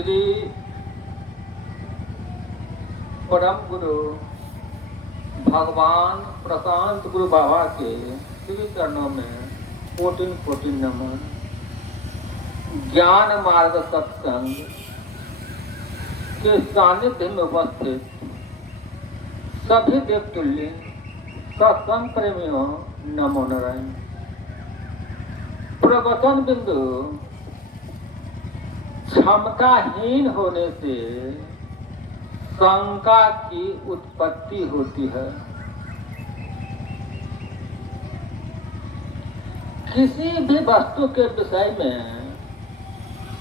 श्री परम गुरु भगवान प्रशांत गुरु बाबा के श्री चरणों में कोटिन कोटिन नमन। ज्ञान मार्ग सत्संग के सानिध्य में उपस्थित सभी देवतुल्य सत्संग प्रेमियों नमो नारायण। प्रवचन बिंदु क्षमताहीन होने से शंका की उत्पत्ति होती है। किसी भी वस्तु के विषय में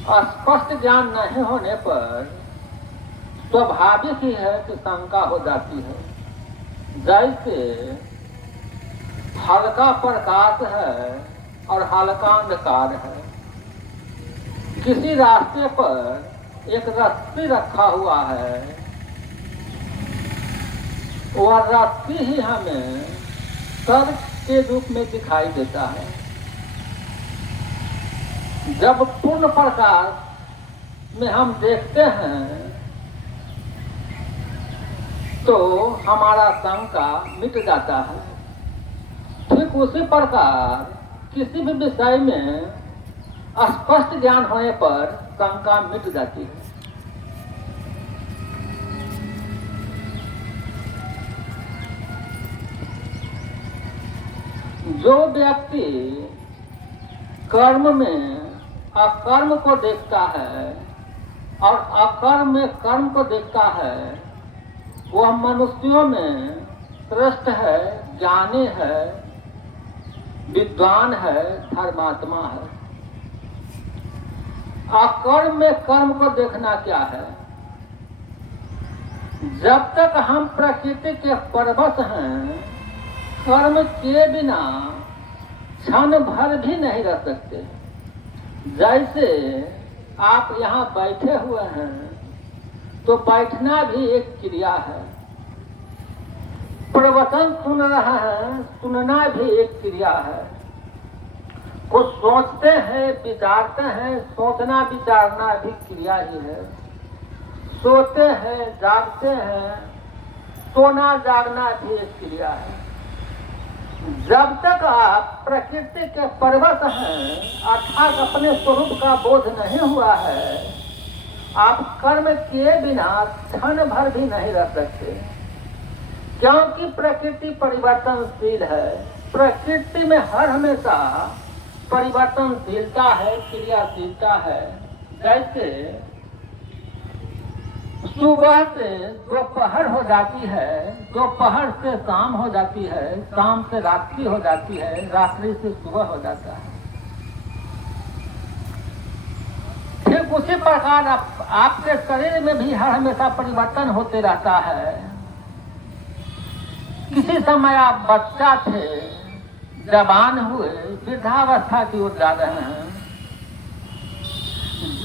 स्पष्ट ज्ञान नहीं होने पर स्वाभाविक ही है कि शंका हो जाती है। जैसे हल्का प्रकाश है और हल्का अंधकार है। किसी रास्ते पर एक रस्सी रखा हुआ है, वह रस्सी ही हमें सर के रूप में दिखाई देता है। जब पूर्ण प्रकाश में हम देखते हैं तो हमारा शंका मिट जाता है। ठीक उसी प्रकार किसी भी विषय में स्पष्ट ज्ञान होने पर शंका मिट जाती है। जो व्यक्ति कर्म में अकर्म को देखता है और अकर्म में कर्म को देखता है, वह मनुष्यों में श्रेष्ठ है, ज्ञानी है, विद्वान है, धर्मात्मा है। अकर्म में कर्म को देखना क्या है? जब तक हम प्रकृति के परवश हैं, कर्म किए बिना क्षण भर भी नहीं रह सकते। जैसे आप यहाँ बैठे हुए हैं तो बैठना भी एक क्रिया है। प्रवचन सुन रहा है, सुनना भी एक क्रिया है। कुछ सोचते हैं, विचारते हैं, सोचना विचारना भी क्रिया ही है। सोते हैं, जागते हैं, सोना जागना भी एक क्रिया है। जब तक आप प्रकृति के परवश हैं अर्थात अपने स्वरूप का बोध नहीं हुआ है, आप कर्म किए बिना क्षण भर भी नहीं रह सकते। क्योंकि प्रकृति परिवर्तनशील है। प्रकृति में हर हमेशा परिवर्तनशीलता है, क्रियाशीलता है। जैसे सुबह से दोपहर हो जाती है, दोपहर से शाम हो जाती है, शाम से रात्रि हो जाती है, रात्रि से सुबह हो जाता है। ठीक उसी प्रकार आपके शरीर में भी हर हमेशा परिवर्तन होते रहता है। किसी समय आप बच्चा थे, जवान हुए, वृद्धावस्था की ओर जा रहे हैं।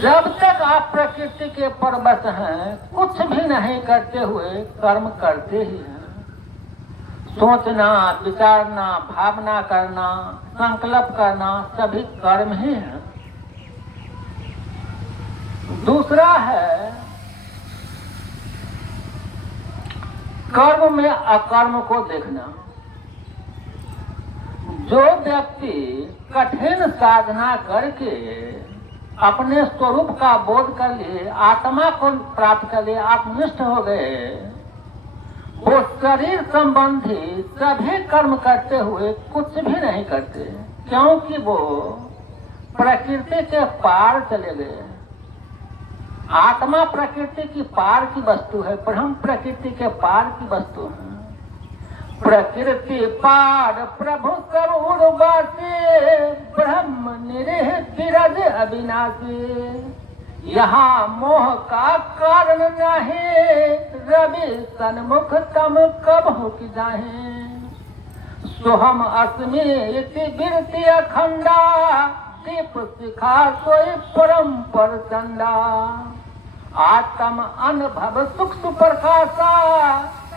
जब तक आप प्रकृति के परवश हैं, कुछ भी नहीं करते हुए कर्म करते ही हैं। सोचना, विचारना, भावना करना, संकल्प करना सभी कर्म ही हैं। दूसरा है कर्म में अकर्म को देखना। जो व्यक्ति कठिन साधना करके अपने स्वरूप का बोध कर लिए, आत्मा को प्राप्त कर लिए, आत्मनिष्ठ हो गए, वो शरीर संबंधी सभी कर्म करते हुए कुछ भी नहीं करते। क्योंकि वो प्रकृति के पार चले गए। आत्मा प्रकृति की पार की वस्तु है, पर हम प्रकृति के पार की वस्तु हैं। प्रकृति पार प्रभु करुण बासे, ब्रह्म निरह विरज अविनाशी। यहाँ मोह का कारण नहीं, रवि सन्मुख तम कब हो कि जाहे। सोहम अस्मि इति बिरति अखंडा, दीप शिखा सोई परम पर चंदा। आत्म अनुभव सूक्ष्म प्रकाशा,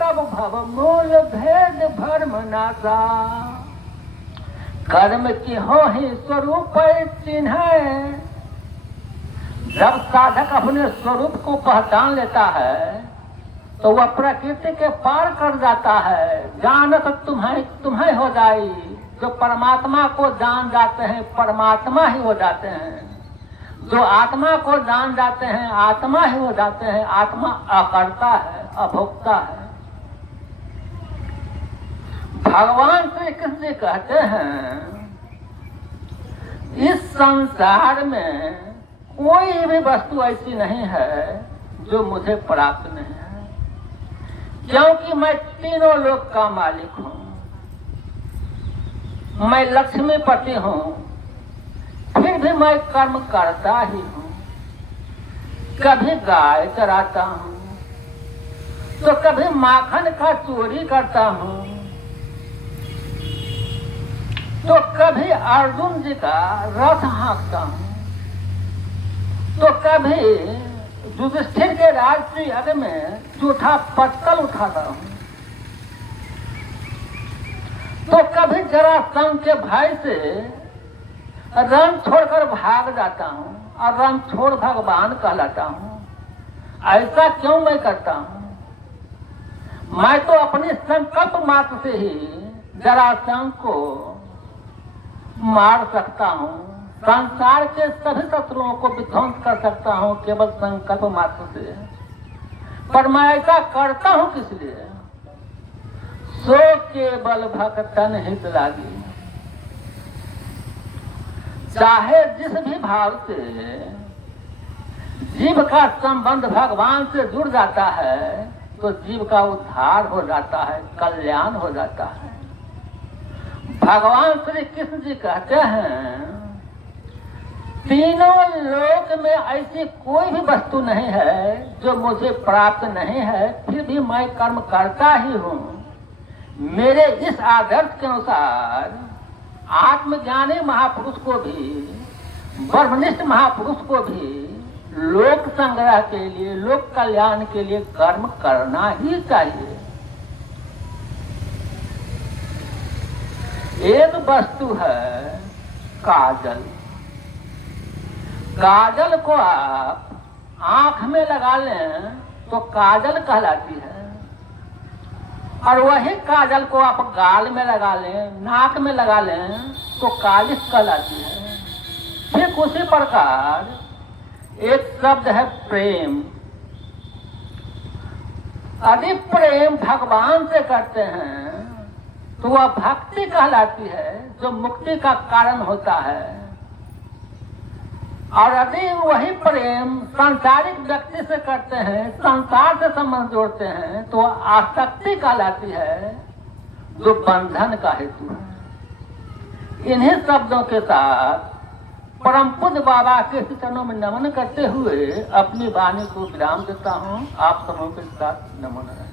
तब भव मूल भेद भर्म नासा। कर्म की हो ही स्वरूप चिन्ह, जब साधक अपने स्वरूप को पहचान लेता है तो वह प्रकृति के पार कर जाता है। जानत तुम्हें हो जाई। जो परमात्मा को जान जाते हैं परमात्मा ही हो जाते हैं। जो आत्मा को जान जाते हैं आत्मा ही हो जाते हैं। आत्मा अकर्ता है, अभोक्ता है। भगवान श्री कृष्ण जी कहते हैं इस संसार में कोई भी वस्तु ऐसी नहीं है जो मुझे प्राप्त नहीं है, क्योंकि मैं तीनों लोक का मालिक हूं। मैं लक्ष्मीपति हूं, फिर भी मैं कर्म करता ही हूं। कभी गाय चराता हूं तो कभी माखन का चोरी करता हूं, तो कभी अर्जुन जी का रथ हाँकता हूं, तो कभी युधिष्ठिर के राजसी यज्ञ में जूठा पत्तल उठाता हूं, तो कभी जरासंध के भय से रण छोड़कर भाग जाता हूं और रण छोड़ भगवान कहलाता हूं। ऐसा क्यों मैं करता हूं? मैं तो अपनी संकल्प मात्र से ही जरासंध को मार सकता हूं, संसार के सभी शत्रुओं को विध्वंस कर सकता हूं केवल संकल्प मात्र से। पर मैं ऐसा करता हूं किस लिए? सो केवल भक्तन हित लागी। चाहे जिस भी भाव से जीव का संबंध भगवान से जुड़ जाता है तो जीव का उद्धार हो जाता है, कल्याण हो जाता है। भगवान श्री कृष्ण जी कहते हैं तीनों लोक में ऐसी कोई भी वस्तु नहीं है जो मुझे प्राप्त नहीं है, फिर भी मैं कर्म करता ही हूं। मेरे इस आदर्श के अनुसार आत्मज्ञानी महापुरुष को भी, ब्रह्मनिष्ठ महापुरुष को भी लोक संग्रह के लिए, लोक कल्याण के लिए कर्म करना ही चाहिए। एक वस्तु है काजल। काजल को आप आंख में लगा लें तो काजल कहलाती है, और वही काजल को आप गाल में लगा लें, नाक में लगा लें तो कालिस कहलाती है। ठीक उसी प्रकार एक शब्द है प्रेम। यदि प्रेम भगवान से करते हैं तो वह भक्ति कहलाती है जो मुक्ति का कारण होता है, और यदि वही प्रेम सांसारिक व्यक्ति से करते हैं, संसार से संबंध जोड़ते हैं तो आसक्ति कहलाती है जो बंधन का हेतु है। इन्हीं शब्दों के साथ परम पूज्य बाबा के चरणों में नमन करते हुए अपनी वाणी को विराम देता हूँ। आप सबों के साथ नमो नारायण।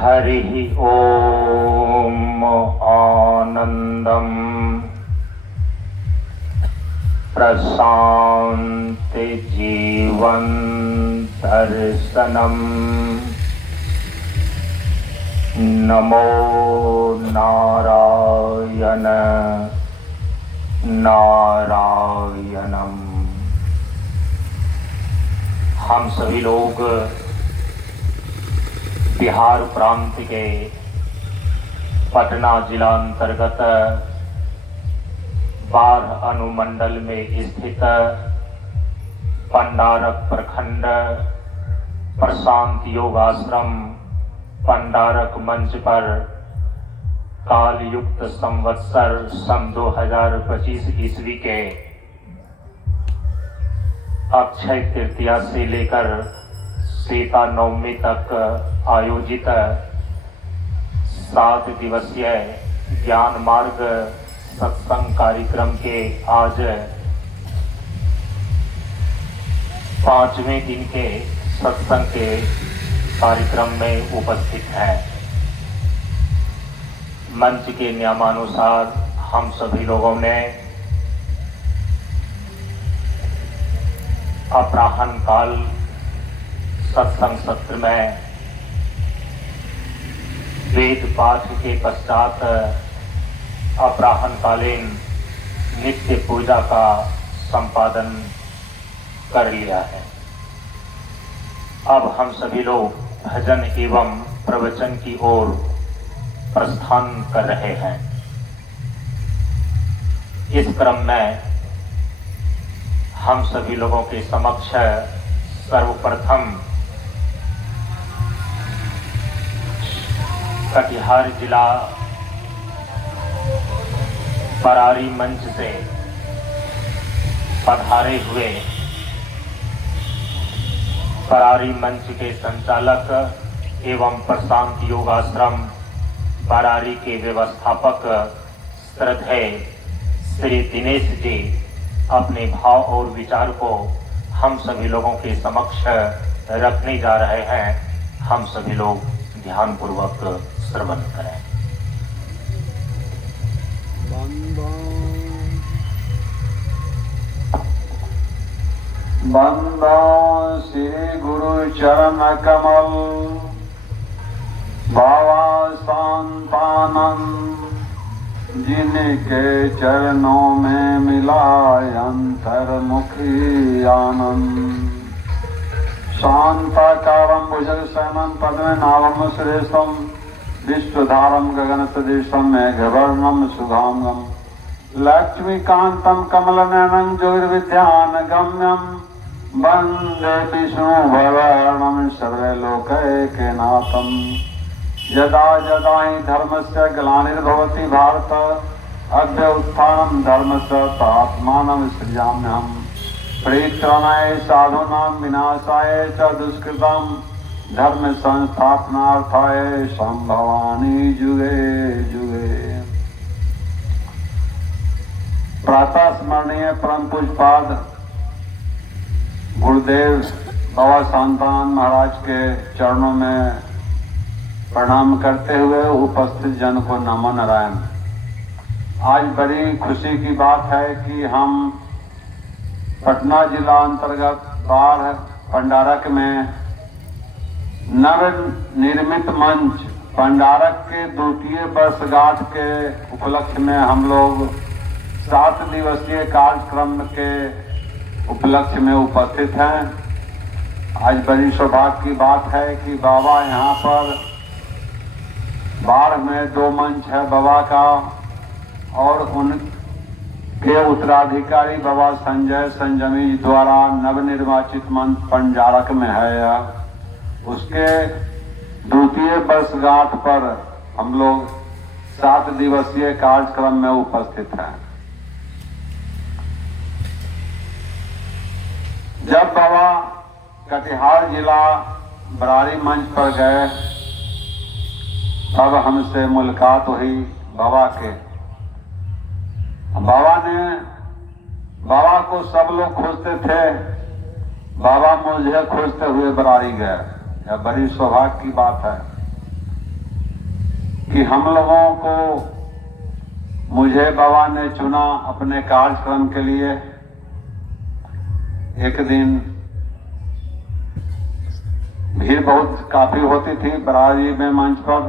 हरि ओम आनंदम प्रशांत जीवन दर्शनम नमो नारायण नारायणम। हम सभी लोग बिहार प्रांत के पटना जिला अंतर्गत बाढ़ अनुमंडल में स्थित पंडारक प्रखंड प्रशांत योगाश्रम पंडारक मंच पर काल युक्त संवत्सर सन 2025 ईस्वी के अक्षय तृतीया से लेकर सीता नवमी तक आयोजित 7 दिवसीय ज्ञान मार्ग सत्संग कार्यक्रम के आज 5वें दिन के सत्संग के कार्यक्रम में उपस्थित है। मंच के नियमानुसार हम सभी लोगों ने अपराह्न काल सत्संग सत्र में वेद पाठ के पश्चात अपराह्नकालीन नित्य पूजा का संपादन कर लिया है। अब हम सभी लोग भजन एवं प्रवचन की ओर प्रस्थान कर रहे हैं। इस क्रम में हम सभी लोगों के समक्ष सर्वप्रथम कटिहार जिला बरारी मंच से पधारे हुए बरारी मंच के संचालक एवं प्रशांत योगाश्रम बरारी के व्यवस्थापक श्रद्धेय श्री दिनेश जी अपने भाव और विचार को हम सभी लोगों के समक्ष रखने जा रहे हैं। हम सभी लोग ध्यानपूर्वक श्रवण करें। बंदो श्री गुरु चरण कमल बाबा संतानंद जिनके चरणों में मिला अंतर्मुखी आनंद। शांताकारं भुजगशयनं पद्मनाभं सुरेशं विश्वधारं गगनसदृशं मेघवर्णं शुभांगं लक्ष्मीकान्तं कमलनयनं ज्योतिर्विद्यानगम्यं वन्दे विष्णुभरणं सर्वलोकैकनाथं। यदा यदा हि धर्मस्य ग्लानिर्भवति भारत अद्य उत्थानं धर्मस्य तदात्मानं सृजाम्यहम्। परित्राणाय साधूनां विनाशाय च दुष्कृतां धर्म संस्थापनार्थाय संभवामि युगे युगे। प्रातः स्मरणीय परम पूज्यपाद गुरुदेव बाबा शांतानंद महाराज के चरणों में प्रणाम करते हुए उपस्थित जन को नमो नारायण। आज बड़ी खुशी की बात है कि हम पटना जिला अंतर्गत बाढ़ पंडारक में नव निर्मित मंच पंडारक के द्वितीय वर्षगांठ के उपलक्ष्य में हम लोग 7 दिवसीय कार्यक्रम के उपलक्ष्य में उपस्थित हैं। आज बड़ी सौभाग्य की बात है कि बाबा यहाँ पर बाढ़ में 2 मंच है बाबा का और उनके उत्तराधिकारी बाबा संजय संजमी द्वारा नवनिर्वाचित मंच पंडारक में है। उसके द्वितीय वर्षगांठ पर हम लोग 7 दिवसीय कार्यक्रम में उपस्थित हैं। जब बाबा कटिहार जिला बरारी मंच पर गए तब हमसे मुलाकात हुई बाबा के। बाबा को सब लोग खोजते थे, बाबा मुझे खोजते हुए बरारी गए। यह बड़ी सौभाग्य की बात है कि हम लोगों को मुझे बाबा ने चुना अपने कार्यक्रम के लिए। एक दिन भीड़ बहुत काफी होती थी बरारी में मंच पर।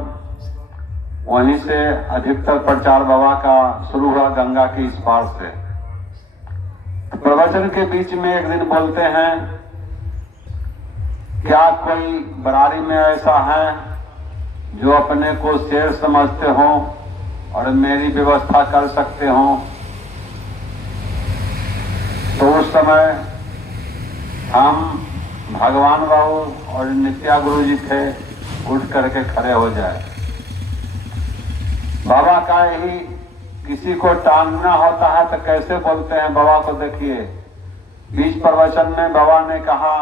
वहीं से अधिकतर प्रचार बाबा का शुरू हुआ गंगा की इस पार से। प्रवचन के बीच में एक दिन बोलते हैं, क्या कोई बरारी में ऐसा है जो अपने को शेर समझते हो और मेरी व्यवस्था कर सकते हो? तो उस समय हम भगवान बाबू और नित्या गुरु जी थे, उठ करके खड़े हो जाए। बाबा का ही किसी को टांगना होता है तो कैसे बोलते हैं बाबा को। देखिए बीच प्रवचन में बाबा ने कहा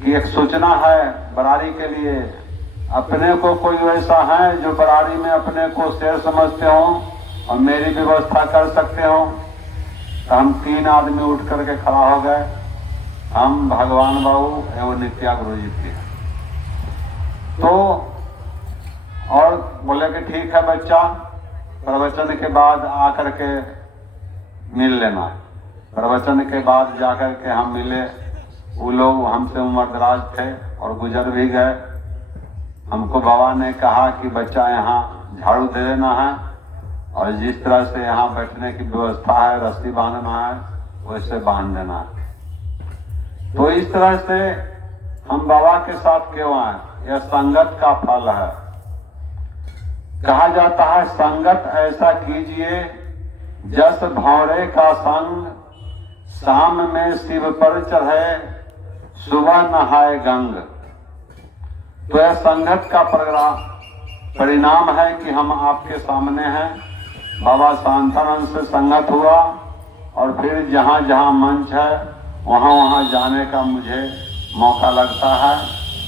कि एक सूचना है बरारी के लिए, अपने को कोई वैसा है जो बरारी में अपने को शेर समझते हो और मेरी व्यवस्था कर सकते हो? तो हम 3 आदमी उठ करके खड़ा हो गए। हम भगवान बाबू एवं नित्या गुरु जी थे। तो और बोले कि ठीक है बच्चा, प्रवचन के बाद आकर के मिल लेना। प्रवचन के बाद जाकर के हम मिले। वो लोग हमसे उम्र दराज थे और गुजर भी गए। हमको बाबा ने कहा कि बच्चा यहाँ झाड़ू दे देना है और जिस तरह से यहाँ बैठने की व्यवस्था है, रस्सी बांधना है, वैसे बांध देना है। तो इस तरह से हम बाबा के साथ क्यों आए? यह संगत का फल है। कहा जाता है संगत ऐसा कीजिए जस भंवरे का संग, शाम में शिव पर चढ़े, सुबह नहाए गंग। तो यह संगत का परिणाम है कि हम आपके सामने हैं। बाबा शांतानंद से संगत हुआ और फिर जहाँ जहाँ मंच है वहाँ वहाँ जाने का मुझे मौका लगता है।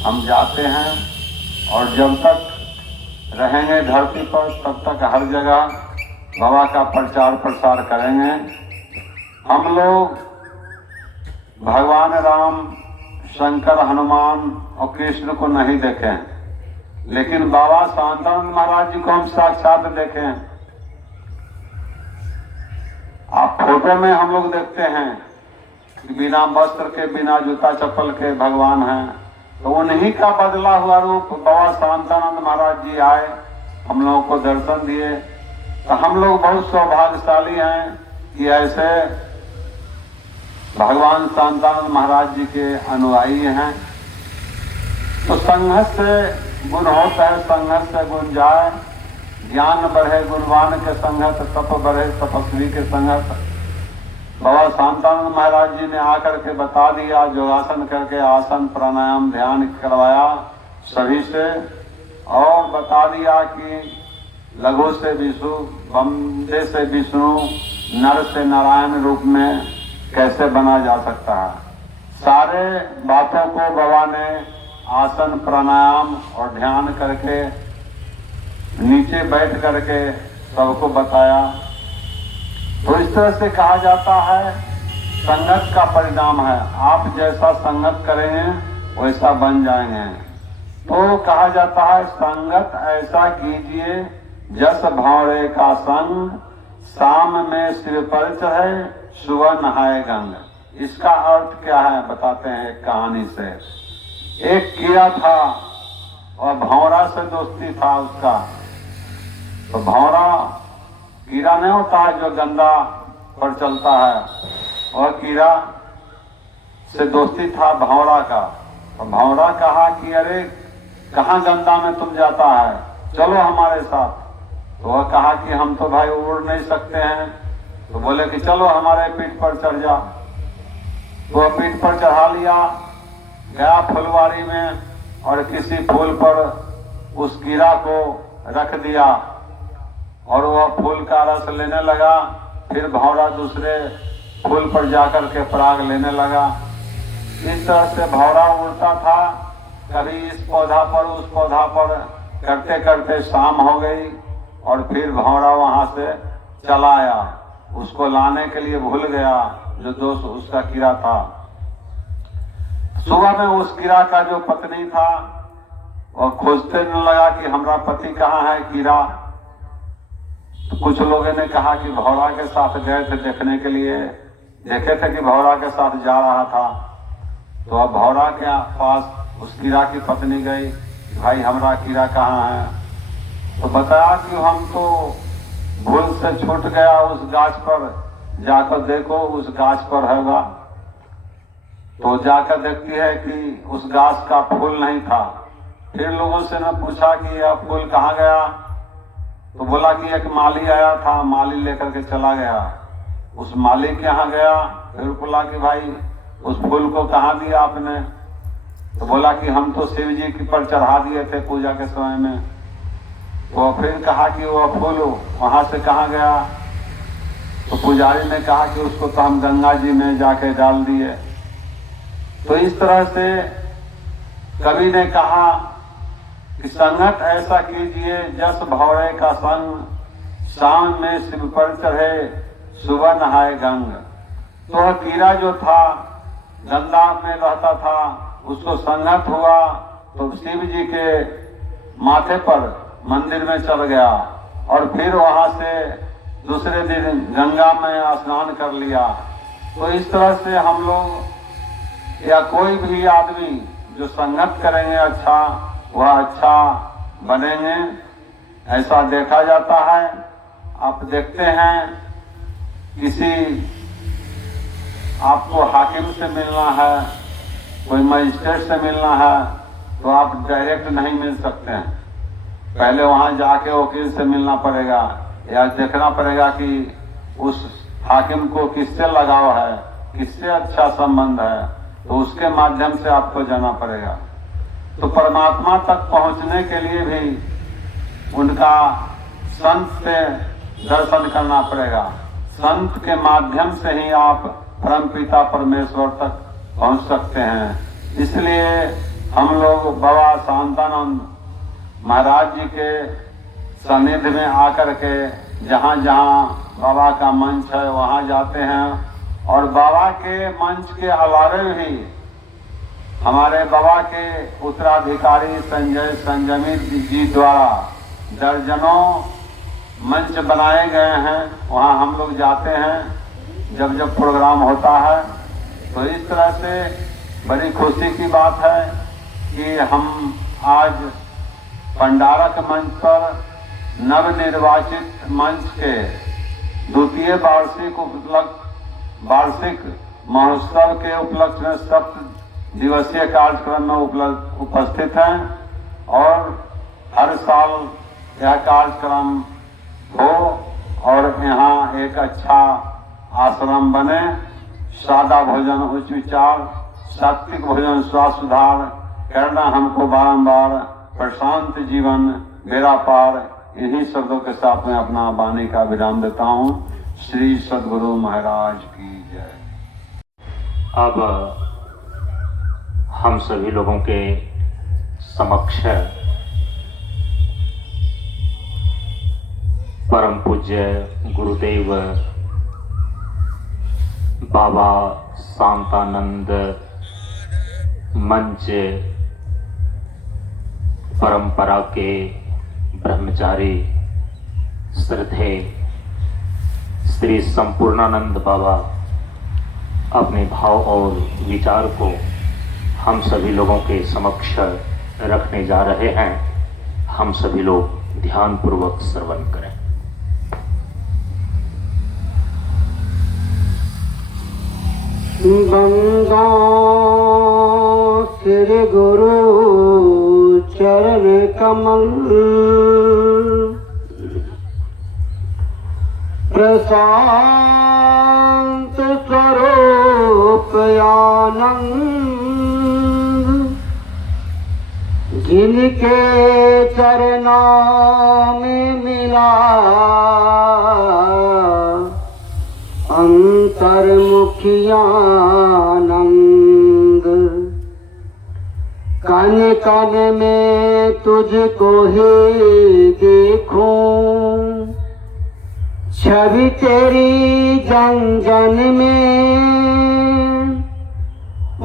हम जाते हैं और जब तक रहेंगे धरती पर तब तक हर जगह बाबा का प्रचार प्रसार करेंगे। हम लोग भगवान राम, शंकर, हनुमान और कृष्ण को नहीं देखें, लेकिन बाबा शांतानंद महाराज जी को हम साक्षात देखें। आप फोटो में हम लोग देखते हैं कि बिना वस्त्र के, बिना जूता चप्पल के भगवान हैं, तो उन्हीं का बदला हुआ रूप बाबा शांतानंद महाराज जी आए, हम लोगों को दर्शन दिए। तो हम लोग बहुत सौभाग्यशाली हैं कि ऐसे भगवान शांतानंद महाराज जी के अनुयायी हैं। तो संघर्ष से गुण होता है, संघर्ष से गुण जाए, ज्ञान बढ़े गुणवान के संगत, तप बढ़े तपस्वी के संगत। बाबा शांतानंद महाराज जी ने आकर के बता दिया, योगासन करके आसन प्राणायाम ध्यान करवाया सभी से, और बता दिया कि लघु से विष्णु, बंदे से विष्णु, नर से नारायण रूप में कैसे बना जा सकता है। सारे बातों को बाबा ने आसन प्राणायाम और ध्यान करके नीचे बैठ करके सबको बताया। तो इस तरह से कहा जाता है संगत का परिणाम है, आप जैसा संगत करेंगे वैसा बन जाएंगे। तो कहा जाता है संगत ऐसा कीजिए जस भंवरे का संग, शाम में सिर पर चढ़े, सुबह नहाए गंग। इसका अर्थ क्या है बताते हैं एक कहानी से। एक कीड़ा था और भंवरा से दोस्ती था उसका। तो भंवरा कीड़ा नहीं होता है जो गंदा पर चलता है, और कीड़ा से दोस्ती था भंवरा का। और भंवरा कहा कि अरे कहाँ गंदा में तुम जाता है, चलो हमारे साथ। तो वह कहा कि हम तो भाई उड़ नहीं सकते हैं। तो बोले कि चलो हमारे पीठ पर चढ़ जा। तो वह पीठ पर चढ़ा लिया, गया फुलवारी में और किसी फूल पर उस कीड़ा को रख दिया और वह फूल का रस लेने लगा। फिर भंवरा दूसरे फूल पर जाकर के पराग लेने लगा। इस तरह से भंवरा उड़ता था, कभी इस पौधा पर उस पौधा पर, करते करते शाम हो गई और फिर भंवरा वहां से चला आया। उसको लाने के लिए भूल गया जो दोस्त उसका कीड़ा था। सुबह में उस कीड़ा का जो पत्नी था वह खोजते न लगा कि हमारा पति कहाँ है कीड़ा। तो कुछ लोगों ने कहा कि भंवरा के साथ गए थे देखने के लिए, देखे थे कि भंवरा के साथ जा रहा था। तो अब भंवरा के पास उस कीड़ा की पत्नी गई, भाई हमारा कीड़ा कहाँ है। तो बताया कि हम तो भूल से छूट गया उस गाछ पर, जाकर देखो उस गाछ पर होगा। तो जाकर देखती है कि उस गाछ का फूल नहीं था। फिर लोगों से ने पूछा कि यह फूल कहाँ गया। तो बोला कि एक माली आया था, माली लेकर के चला गया। उस माली के यहाँ गया, फिर बोला कि भाई उस फूल को कहाँ दिया आपने। तो बोला कि हम तो शिव जी की पर चढ़ा दिए थे पूजा के समय में। तो फिर कहा कि वह फूल वहां से कहाँ गया। तो पुजारी ने कहा कि उसको तो हम गंगा जी में जाके डाल दिए। तो इस तरह से कवि ने कहा कि संगत ऐसा कीजिए जस भंवरे का संग, शाम में शिव पर चढ़े, सुबह नहाए गंग। तो वह कीड़ा जो था गंगा में रहता था, उसको संगत हुआ तो शिव जी के माथे पर मंदिर में चल गया और फिर वहां से दूसरे दिन गंगा में स्नान कर लिया। तो इस तरह से हम लोग या कोई भी आदमी जो संगत करेंगे अच्छा, वह अच्छा बनेंगे, ऐसा देखा जाता है। आप देखते हैं किसी आपको हाकिम से मिलना है, कोई मजिस्ट्रेट से मिलना है, तो आप डायरेक्ट नहीं मिल सकते हैं। पहले वहां जाके वकील से मिलना पड़ेगा या देखना पड़ेगा कि उस हाकिम को किससे लगाव है, किससे अच्छा संबंध है, तो उसके माध्यम से आपको जाना पड़ेगा। तो परमात्मा तक पहुंचने के लिए भी उनका संत से दर्शन करना पड़ेगा। संत के माध्यम से ही आप परमपिता परमेश्वर तक पहुंच सकते हैं। इसलिए हम लोग बाबा शांतानंद महाराज जी के सानिध्य में आकर के जहाँ जहाँ बाबा का मंच है वहाँ जाते हैं। और बाबा के मंच के अलावे भी हमारे बाबा के उत्तराधिकारी संजय संजमी जी द्वारा दर्जनों मंच बनाए गए हैं, वहाँ हम लोग जाते हैं जब जब प्रोग्राम होता है। तो इस तरह से बड़ी खुशी की बात है कि हम आज पंडारक मंच पर नवनिर्वाचित मंच के द्वितीय वार्षिक महोत्सव के उपलक्ष्य में 7 दिवसीय कार्यक्रम में उपस्थित हैं। और हर साल यह कार्यक्रम हो और यहाँ एक अच्छा आश्रम बने, सादा भोजन उच्च विचार, सात्विक भोजन स्वास्थ्य सुधार करना हमको बारंबार प्रशांत जीवन बेड़ा पार, इन्हीं शब्दों के साथ में अपना वाणी का विराम देता हूँ। श्री सद्गुरु महाराज की जय। अब हम सभी लोगों के समक्ष परम पूज्य गुरुदेव बाबा शांतानंद मंच परंपरा के ब्रह्मचारी श्रद्धेय श्री संपूर्णानंद बाबा अपने भाव और विचार को हम सभी लोगों के समक्ष रखने जा रहे हैं। हम सभी लोग ध्यानपूर्वक श्रवण करें। बंदा श्री गुरु चरण कमल, प्रशांत स्वरूप आनंद, जिनके चरणों में मिला अंतर्मुखियानंद, कन कन में तुझको ही देखूं, छवि तेरी जन जन में, ओ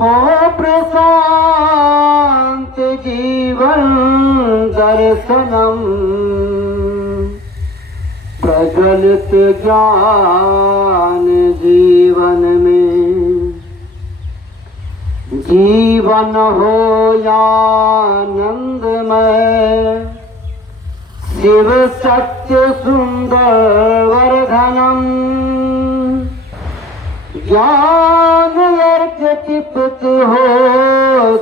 प्रशांत जीवन दर्शनम, प्रज्वलित ज्ञान जीवन में, जीवन हो आनंदमय, शिव सत्य सुंदर वर्धनम, ज्ञान अर्थ दीप्त हो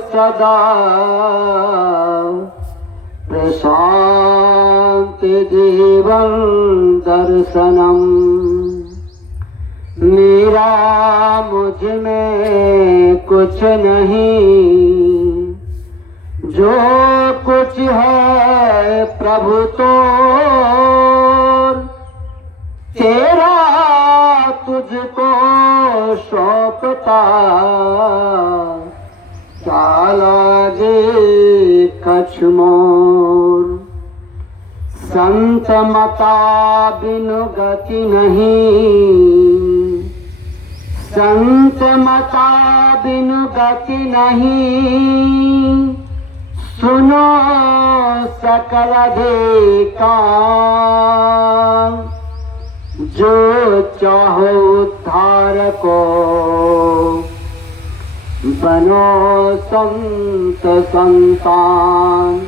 सदा, प्रशांत जीवन दर्शनम, मेरा मुझ में कुछ नहीं, जो कुछ है प्रभु तो तेरा तुझको सौंपता, क्या लागे कछ मोर, संत मता बिनु गति नहीं, संत मता बिनु गति नहीं, सुनो सकल अधिकार, जो चाहो उद्धार को, बनो संत संतान।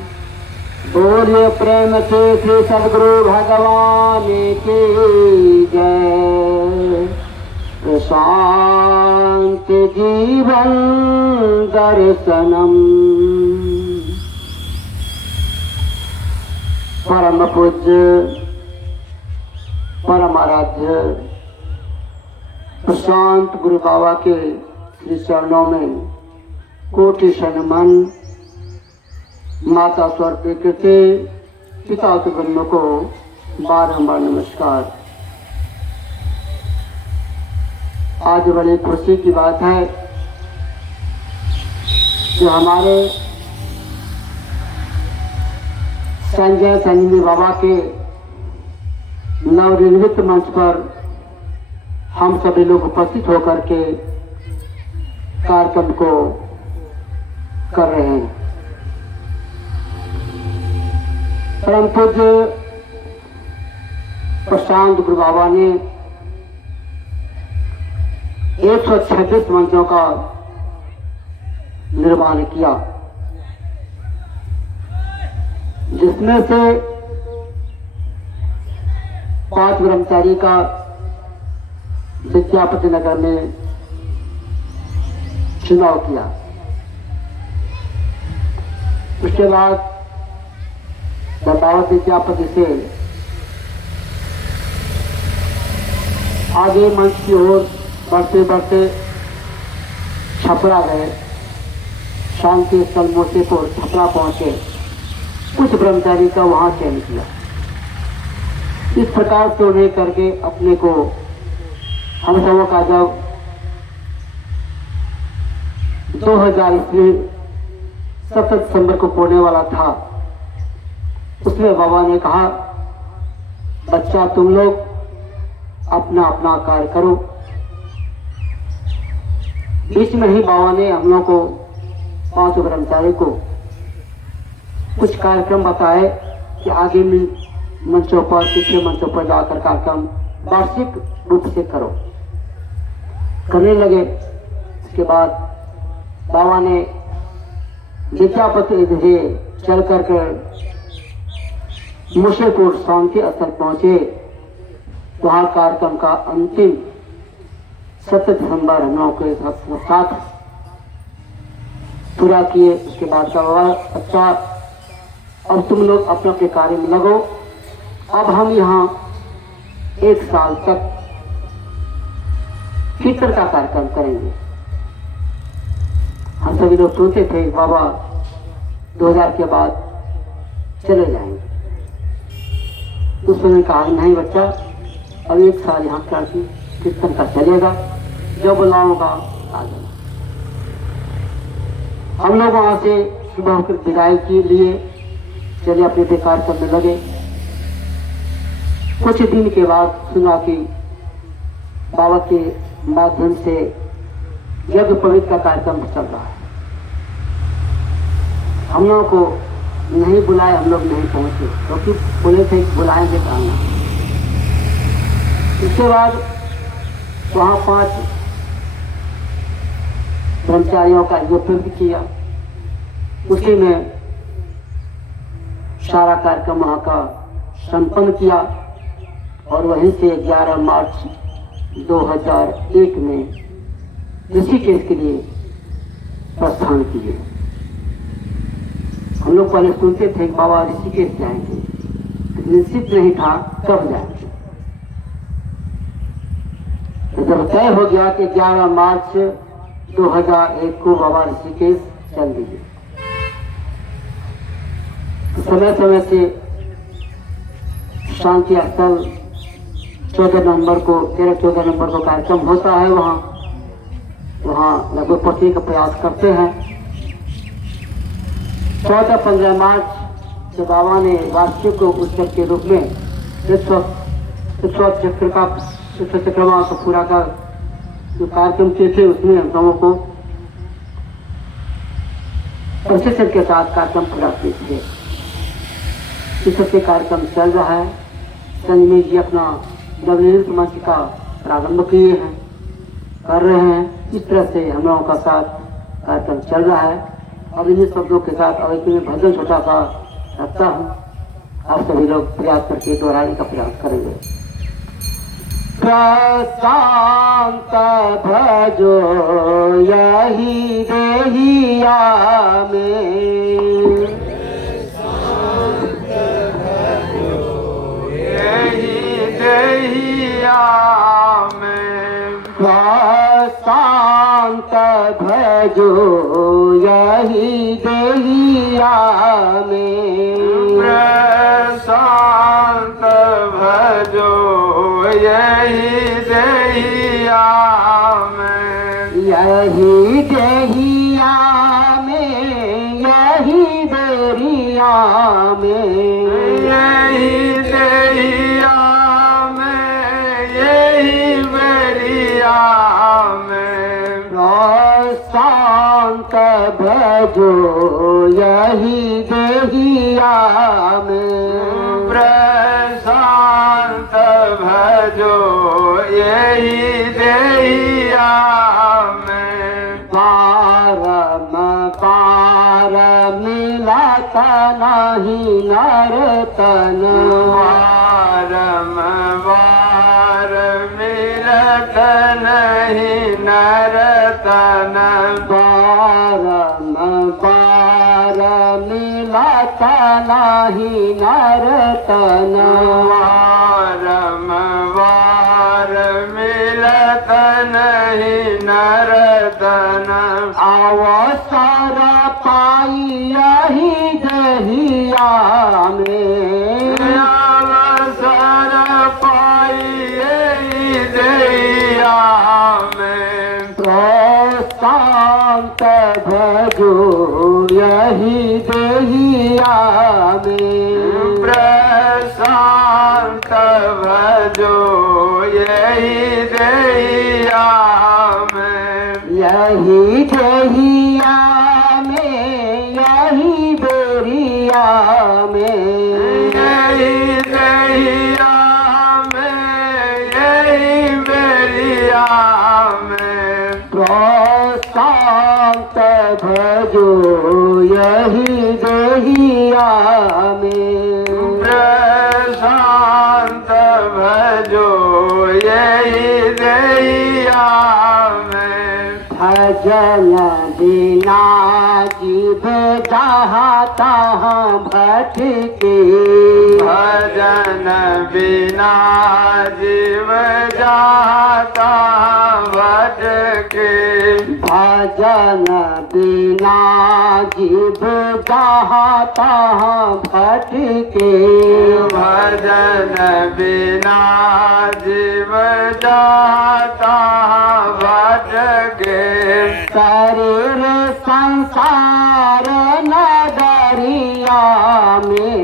बोलिए प्रेम से श्री सद्गुरु भगवान की जय। प्रशांत जीवन दर्शनम। परम पूज्य परम आराध्य प्रशांत गुरु बाबा के श्री चरणों में कोटि नमन। माता स्वर्ग के पिता के बंधु को बारंबार नमस्कार। आज बड़ी खुशी की बात है कि हमारे संजय संजीवी बाबा के नवनिर्मित मंच पर हम सभी लोग उपस्थित होकर के कार्यक्रम को कर रहे हैं। परम पूज्य प्रशांत गुरु बाबा ने 126 मंचों का निर्माण किया, जिसमें से 5 ब्रह्मचारी का विद्यापति नगर में चुनाव किया। उसके बाद बदावत विद्यापति से आगे मंच की ओर बढ़ते बढ़ते छपरा गए। शांति स्थल मोतीपुर छपरा पहुंचे। कुछ ब्रह्मचारी का वहां चयन किया। इस प्रकार से उन्हें करके अपने को हम सबों का जब 2000 ईस्वी 7 दिसंबर को पड़ने वाला था, उसमें बाबा ने कहा, बच्चा तुम लोग अपना अपना कार्य करो। बीच में ही बाबा ने हम लोग को 5 ब्रह्मचारी को कुछ कार्यक्रम बताए कि आगे में मंचों पर पिछले मंचों पर जाकर कार्यक्रम वार्षिक रूप से करो। करने लगे। उसके बाद बाबा ने विद्यापति से चल करके मुशेपुर शांति स्थल पहुंचे। वहां कार्यक्रम का अंतिम 7 दिसंबर हम लोगों के साथ पूरा किए। उसके बाद का बाबा, अच्छा अब तुम लोग अपने अपने कार्य में लगो। अब हम यहाँ 1 साल तक कीर्तन का कार्यक्रम करेंगे। हम सभी लोग सोचते थे बाबा 2000 के बाद चले जाएंगे। उस समय कहा नहीं बच्चा, अब 1 साल यहाँ का कीर्तन का चलेगा, जो बुलाऊंगा आ जाना। हम लोग वहां से सुबह होकर विदाई के लिए चले अपने बेकार करने लगे। कुछ दिन के बाद सुना कि बाबा के माध्यम से यज्ञ पवित्र का कार्यक्रम चल रहा है। हम लोगों को नहीं बुलाए, हम लोग नहीं पहुंचे, क्योंकि बोले थे बुलाएंगे तो आना। इसके बाद वहाँ 5 ब्रह्मचारियों का यज्ञ किया। उसी में सारा कार्यक्रम वहाँ का संपन्न किया और वहीं से 11 मार्च 2001 में ऋषिकेश के लिए प्रस्थान किए। हम लोग पहले सुनते थे कि बाबा ऋषिकेश जाएंगे, निश्चित नहीं था कब जाएंगे। तो जब तय हो गया कि 11 मार्च 2001 को बाबा ऋषिकेश चल दिए। समय समय से शांति स्थल 14 नवंबर को 13-14 नवंबर को कार्यक्रम होता है। वहाँ लगभग पहुंचने का प्रयास करते हैं। 14-15 मार्च जो बाबा ने वार्षिक उत्सव के रूप में 100 चक्रवात को पूरा का जो कार्यक्रम किए थे, उसमें हम लोगों को प्रशिक्षण के साथ कार्यक्रम पूरा किए थे। इस सबसे कार्यक्रम चल रहा है। संजय जी अपना नवनिर्मित मंच का प्रारंभ किए हैं, कर रहे हैं। इस तरह से हम लोगों का साथ कार्यक्रम चल रहा है। अब इन्हीं शब्दों के साथ अब एक भजन छोटा सा रखता हूँ, आप सभी लोग प्रयास करके दोहराने का प्रयास करेंगे। प्रशांत भजो यही देहिया में, यही देहिया में, प्रशांत भजो यही देहिया में, प्रशांत भजो यही देहिया में, यही देहिया में, यही देरिया में, यही देहिया में, यही बेरिया में, प्रशांत भजो यही देहिया में, प्रशांत भजो यही देहिया में, पारम पार मिलत नहीं नरतन, वारम वार मिलत नहीं नरतन, पारम पार मिलत नहीं नरतन, वारम वार मिलत नहीं नरतन, अवसर पाई यही दहिया में, अवसर पाई यही देहिया में, प्रशांत भजो यही देहिया में, प्रशांत भजो यही देहिया में, यही देहिया में, यही बेरिया में, यही देहिया में, यही बेरिया में, प्रशांत भजो यही देहिया में, प्रशांत भजो यही देहिया में, भजन बिना जीव जहाँ तहाँ भटके, भजन बिना जीव जाता भटके, भजन बिना जीव जहाँ तहाँ भटके, भजन बिना जीव जाता भटके, शरीर संसार नगरिया में,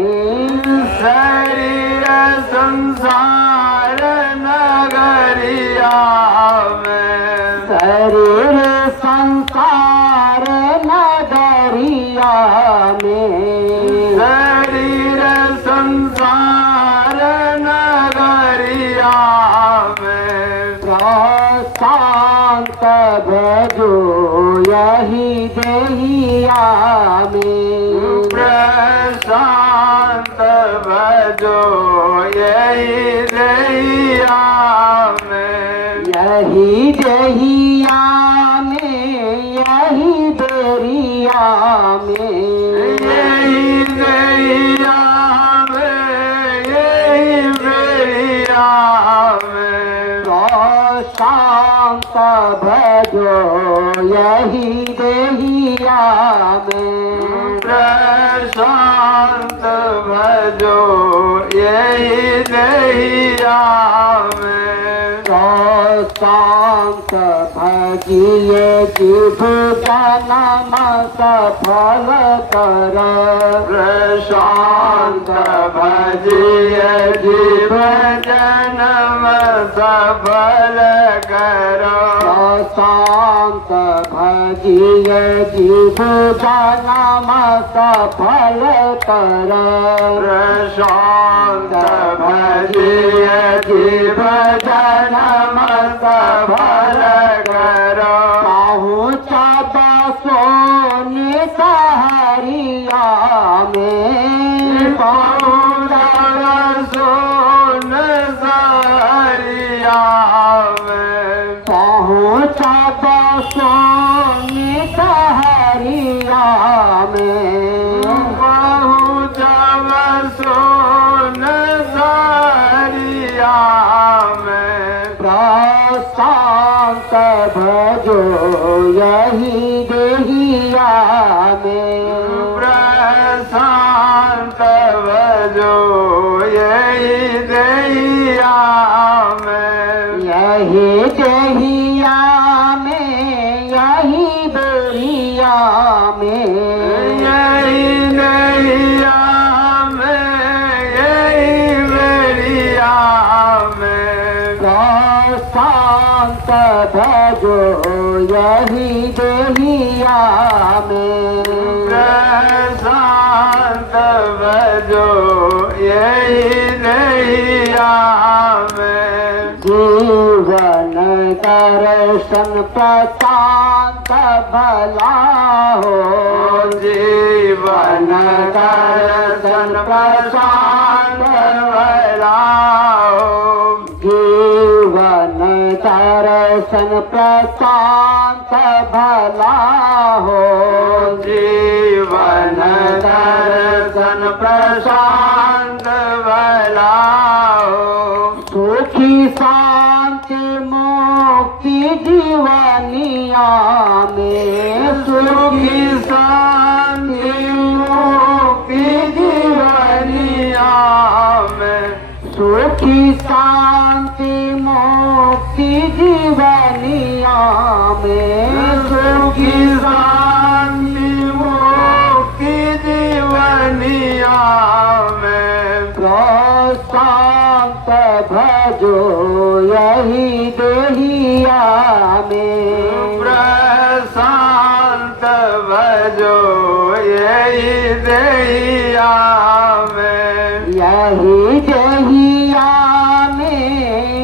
शरीर संसार नगरिया में, शरीर संसार नगरिया में, शरीर संसार नगरिया में, प्रशांत भजो यही देहिया में, प्रशांत भजो यही देहिया में, यही देहिया में, यही बेरिया में, यही देहिया में, यही बेरिया में, प्रशांत भजो यही देहिया में, प्रशांत भजो यही देहिया में, प्रशांत भजिए जीव जन्म सफल कर, प्रशांत भजिए जीव जन्म सफल करो, प्रशांत भजिए जीव जन्म सफल कर, प्रशांत भजिए जीव जन्म सफल करो, पहुँचा सोने सहरिया में पहुँचा सोन सहरिया में पहुँचा सोने सहरिया में पहुँचा सोन सहरिया में प्रशांत भजो यही देहिया में प्रशांत भजो यही देहिया में यही देहिया में यही बेरिया में यही देहिया में यही बेरिया में प्रशांत भजो यही देहिया में प्रशांत भजो यही देहिया में जीवन दर्शन प्रशांत भला हो जीवन दर्शन प्रशांत भला हो जीवन दर्शन प्रशांत भला हो जीवन दर्शन प्रशांत भला हो सुखी शांति मुक्ति जीवनिया में सुखी शांति मुक्ति जीवनिया में सुखी शांति मुक्ति जीवनिया में सुखी शांति मुक्ति जीवनिया में प्रशांत भजो यही देहिया में प्रशांत भजो यही देहिया में यही देहिया में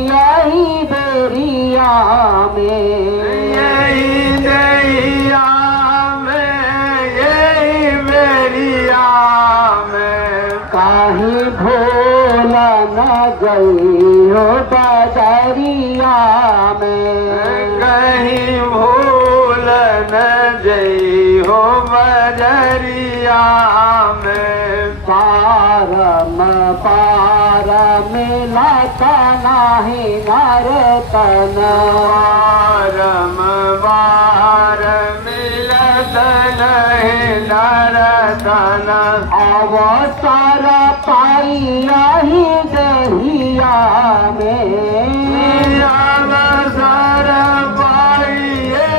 यही बेरिया में यही देहिया में यही बेरिया में काहे भूल न गई हो बजरिया में कहीं भूल न जई हो बजरिया में पारम पार मिलत नाही नरतन पारम बार मिलत नहीं नरतन अवसर पाइया ही दहिया में अवसर पाइए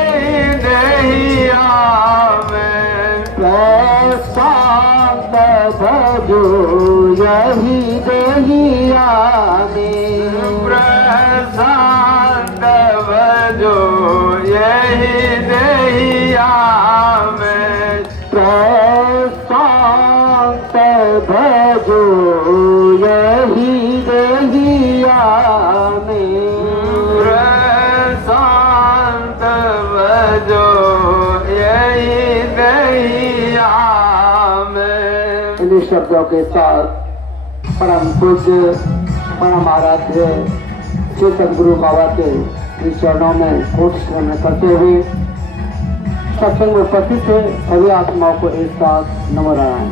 देहिया में प्रशांत भजो यही देहिया में प्रशांत भजो यही देहिया में प्रशांत भजो यही देहिया में प्रशांत भजो यही देहिया में इन शब्दों के साथ परम पूज्य परम आराध्य श्री सदगुरु बाबा के इस चरणों में कोट शरण करते हुए सत्संग में उपस्थित थे सभी आत्माओं को एक साथ नमो नारायण।